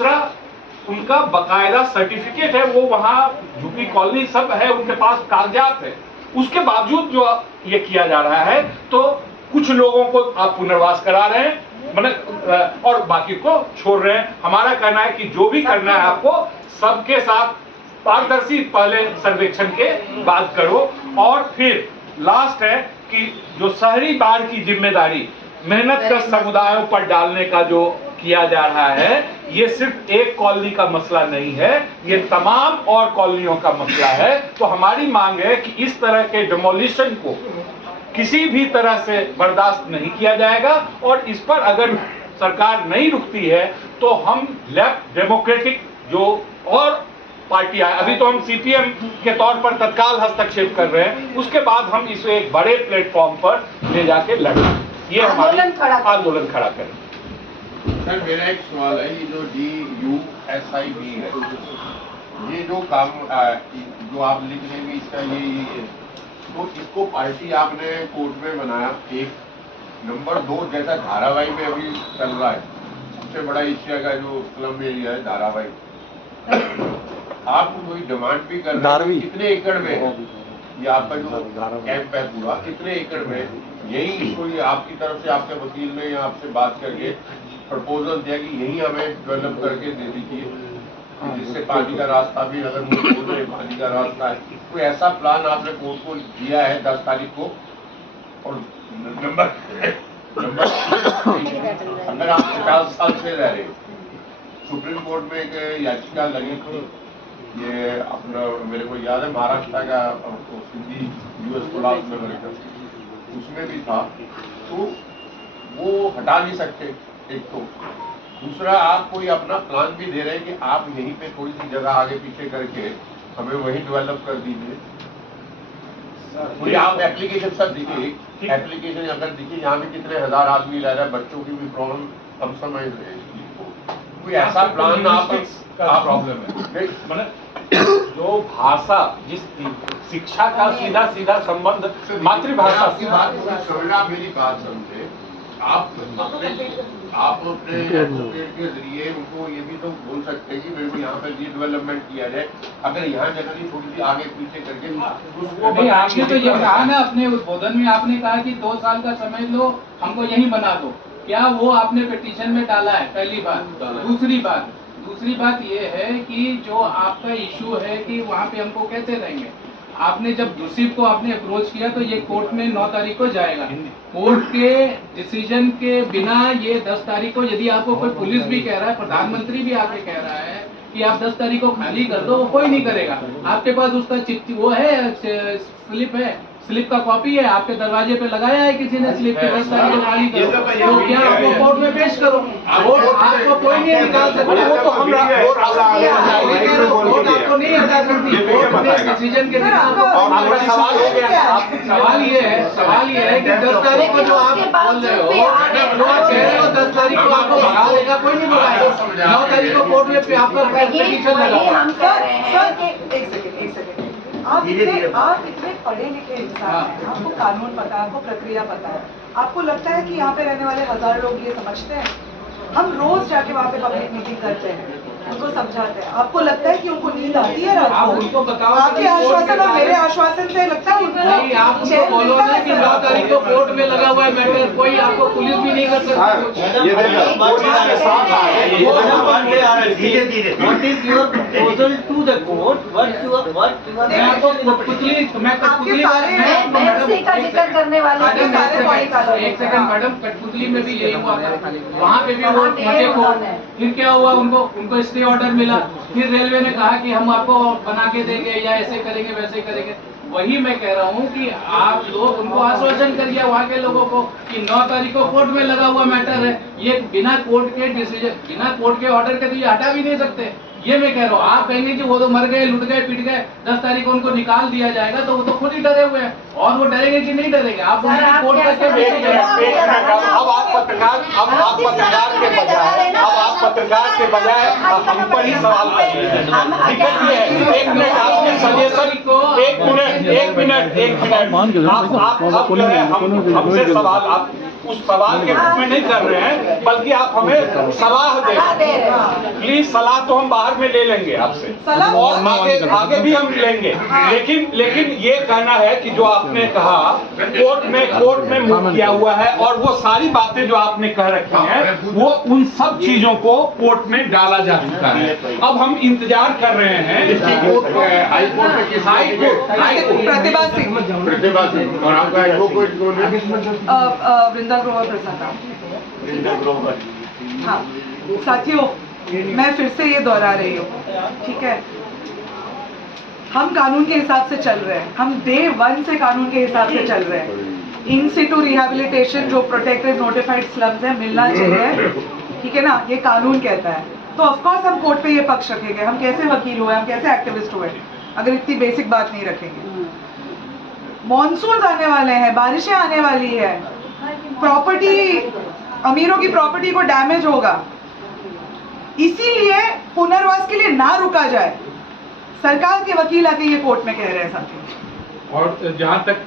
दूसरा उनका बकायदा सर्टिफिकेट है, वो वहां यूपी कॉलोनी सब है, उनके पास कागजात है, उसके बावजूद जो ये किया जा रहा है, तो कुछ लोगों को आप पुनर्वास करा रहे हैं मतलब और बाकी को छोड़ रहे हैं। हमारा कहना है कि जो भी करना है आपको सबके साथ पारदर्शी पहले सर्वेक्षण के बाद करो, और फिर लास्ट है कि जो शहरी बाढ़ की जिम्मेदारी मेहनत कर समुदायों पर डालने का जो किया जा रहा है, ये सिर्फ एक कॉलोनी का मसला नहीं है, ये तमाम और कॉलोनियों का मसला है। तो हमारी मांग है कि इस तरह के डिमोलिशन को किसी भी तरह से बर्दाश्त नहीं किया जाएगा, और इस पर अगर सरकार नहीं रुकती है तो हम लेफ्ट डेमोक्रेटिक जो और पार्टियां, अभी तो हम सीपीएम के तौर पर तत्काल हस्तक्षेप कर रहे हैं, उसके बाद हम इसे एक बड़े प्लेटफॉर्म पर ले जाके लड़ें, ये हमारा आंदोलन खड़ा करें। सर मेरा एक सवाल है, ये जो DUSIB है, ये जो काम जो आप लिख रहे हैं इसका ये तो इसको पार्टी आपने कोर्ट में बनाया, एक नंबर 2 जैसा धारावाही में अभी चल रहा है, सबसे बड़ा एशिया का जो स्लम एरिया है धारावाही, आप कोई डिमांड भी कर रहे हैं कितने एकड़ में ये आपका जो कैंप है पूरा कितने एकड़ में, यही कोई आपकी तरफ से आपके वकील ने या आपसे बात करके प्रपोजल दिया कि यही हमें डेवलप करके दे दीजिए, जिससे पानी का रास्ता भी, अगर मुझे पानी का रास्ता है, कोई ऐसा प्लान आपने कोर्ट को दिया है 10 तारीख को? और नंबर अगर आप 50 साल से रह रहे, सुप्रीम कोर्ट में एक याचिका लगी थी, ये अपना मेरे को याद है महाराष्ट्र का सिंधी US कोलाब में उसमें भी था, तो वो हटा नहीं सकते एक तो, दूसरा आप कोई अपना प्लान भी दे रहे हैं कि आप यहीं पे थोड़ी सी जगह आगे पीछे करके हमें वहीं डेवलप कर दीजिए। कोई आप एप्लीकेशन सर दिखिए, एप्लीकेशन अगर दिखिए यहाँ भी कितने हजार आदमी रह रहे हैं, बच्चों की भी प्रॉब्लम हम समझ रहे हैं, कोई ऐसा प्लान आप प्रॉब्लम है जो भाषा, जिस शिक्षा का सीधा सीधा संबंध मातृभाषा से, मेरी बात समझे, आप अपने एडवोकेट के जरिए उनको ये भी तो बोल सकते हैं कि मेरे को यहाँ पे रीडेवलपमेंट किया जाए, अगर यहाँ जगह थोड़ी सी आगे पीछे करके नहीं, आपने तो ये कहा ना अपने उद्बोधन में, आपने कहा कि 2 साल का समय लो, हमको यही बना दो, क्या वो आपने पिटीशन में डाला है? पहली बात। दूसरी बात ये है कि जो आपका इशू है कि वहाँ पे हमको कैसे रहेंगे, आपने जब दूसरी को आपने अप्रोच किया तो ये कोर्ट में 9 तारीख को जाएगा, कोर्ट के डिसीजन के बिना ये 10 तारीख को, यदि आपको कोई पुलिस भी कह रहा है, प्रधानमंत्री भी आके कह रहा है कि आप 10 तारीख को खाली कर दो, वो कोई नहीं करेगा। आपके पास उसका चिट्ठी वो है, स्लिप का कॉपी है, आपके दरवाजे पे लगाया है किसी ने स्लिप की, 10 तारीख को खाली करो, तो क्या आपको कोर्ट में पेश करो, कोर्ट आपको कोई नहीं निकाल सकता, कोर्ट आपको नहीं हटा सकती, कोर्ट ने डिसीजन के सवाल ये है कि 10 तारीख को जो आप बोल रहे हो, जो आप कह रहे हो 10 तारीख को आपको भगा देगा, कोई नहीं भगाएगा, 9 तारीख को कोर्ट में आपका पिटीशन लगा। एक सेकंड, आप इतने पढ़े लिखे इंसान हैं, आपको कानून पता है, आपको प्रक्रिया पता है, आपको लगता है कि यहाँ पे रहने वाले 1000 लोग ये समझते हैं? हम रोज जाके वहाँ पे पब्लिक मीटिंग करते हैं, उनको समझाते हैं, आपको लगता है कि उनको नींद आती है रात को? उनको बताओ, आपके आश्वासन और मेरे आश्वासन से लगता है उनको नहीं, आप उनको बोलो ना कि 9 तारीख को कोर्ट में लगा हुआ है मैटर, कोई आपको पुलिस भी नहीं कर सकती। धीरे-धीरे what is your proposal to the court, what you मैं आपको कठपुतली एक सेकंड मैडम, कठपुतली में भी यही हुआ था, वहाँ पे भी वो मजे को, फिर क्या हुआ, उनको स्टे ऑर्डर मिला, फिर रेलवे ने कहा कि हम आपको बना के देंगे या ऐसे करेंगे वैसे करेंगे। वही मैं कह रहा हूँ कि आप लोग उनको आश्वासन करिए वहाँ के लोगों को कि 9 तारीख को कोर्ट में लगा हुआ मैटर है, ये बिना कोर्ट के डिसीजन, बिना कोर्ट के ऑर्डर के तो ये हटा भी नहीं सकते। ये मैं कह रहा हूँ, आप कहेंगे कि वो तो मर गए, लुट गए, पिट गए, 10 तारीख को उनको निकाल दिया जाएगा, तो वो तो खुद ही डरे हुए हैं, और वो डरेंगे कि नहीं डरेंगे? आप कोर्ट करके अब आप पत्रकार के बजाय हम पर ही सवाल कर रहे हैं। दिक्कत ये है, एक मिनट आपके सजेशन को, एक मिनट आप हमसे सवाल आप उस सवाल के रूप में नहीं कर रहे हैं, बल्कि आप हमें सलाह दे रहे हैं। प्लीज सलाह तो हम बाहर में ले लेंगे आपसे, सलाह? और आगे भी हम लेंगे, लेकिन ये कहना है कि जो आपने कहा कोर्ट में मूव किया हुआ है, और वो सारी बातें जो आपने कह रखी हैं वो उन सब चीजों को कोर्ट में डाला जा चुका है। अब हम इंतजार कर रहे हैं हाई कोर्ट में किस प्रतिभा सिंह, प्रतिभा सिंह और आपका एडवोकेट कौन है? वृंदा ग्रोवर प्रसाद। हाँ साथियों, मैं फिर से ये दोहरा रही हूँ, ठीक है, हम कानून के हिसाब से चल रहे हैं, हम डे 1 से कानून के हिसाब से चल रहे हैं। इन सिटू रिहैबिलिटेशन जो प्रोटेक्टेड नोटिफाइड स्लम्स है मिलना चाहिए, ठीक है ना, ये कानून कहता है। तो ऑफ कोर्स हम कोर्ट पे ये पक्ष रखेंगे। हम कैसे वकील हुए, हम कैसे एक्टिविस्ट हुए अगर इतनी बेसिक बात नहीं रखेंगे। मॉनसून आने वाले हैं, बारिशें आने वाली है, प्रॉपर्टी, अमीरों की प्रॉपर्टी को डैमेज होगा, इसीलिए पुनर्वास के लिए ना रुका जाए। सरकार के वकील आके ये कोर्ट में कह रहे हैं साथियों। और जहां तक